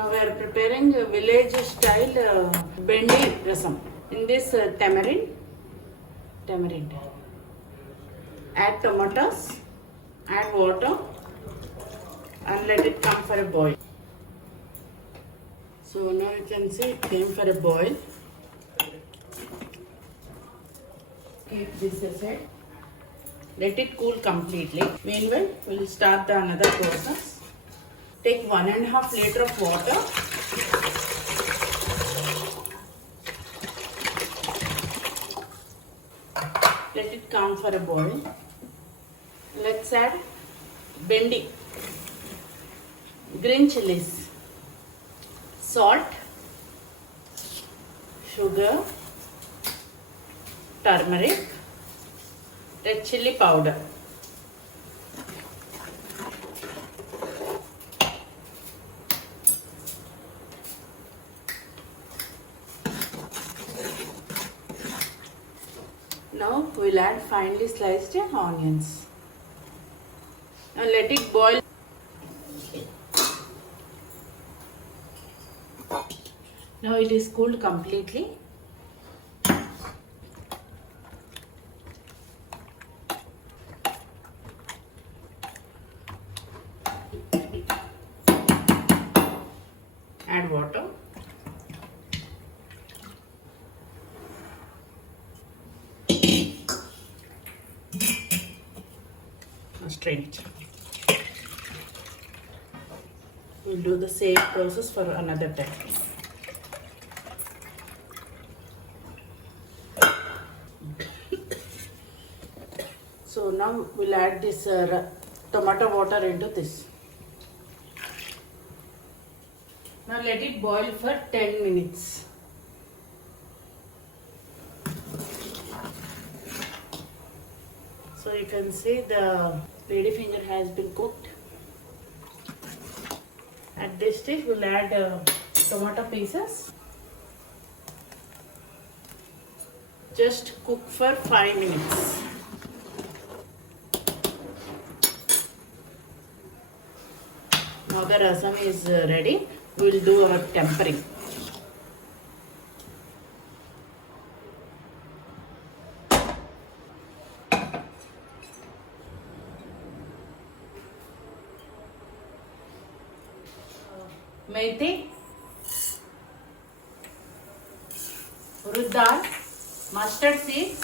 Now we are preparing a village style bendi rasam. In this tamarind, add tomatoes, add water and let it come for a boil. So now you can see it came for a boil. Keep this aside. Let it cool completely. Meanwhile, we will start the another process. Take 1.5 liter of water. Let it come for a boil. Let's add bendi, green chilies, salt, sugar, turmeric, red chili powder. Now we will add finely sliced onions. Now let it boil. Now it is cooled completely. Add water. Strain it. We'll do the same process for another time. So now we'll add this tomato water into this. Now let it boil for 10 minutes. So you can see the lady finger has been cooked. At this stage we'll add tomato pieces. Just cook for 5 minutes. Now the rasam is ready. We will do our tempering. Methi, urud dal, mustard seeds,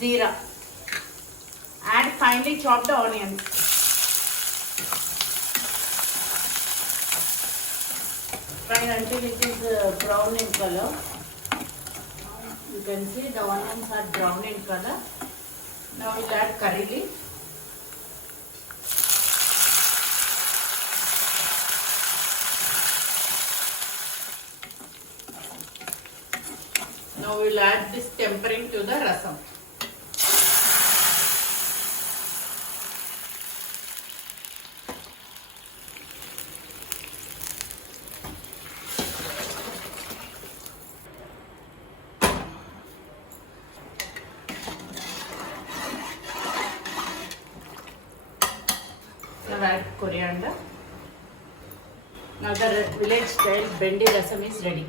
jeera. Add finely chopped onions. Fry until it is brown in color. You can see the onions are brown in color. Now we'll add curry leaf. Now we will add this tempering to the rasam. Now add coriander. Now the village style bendi rasam is ready.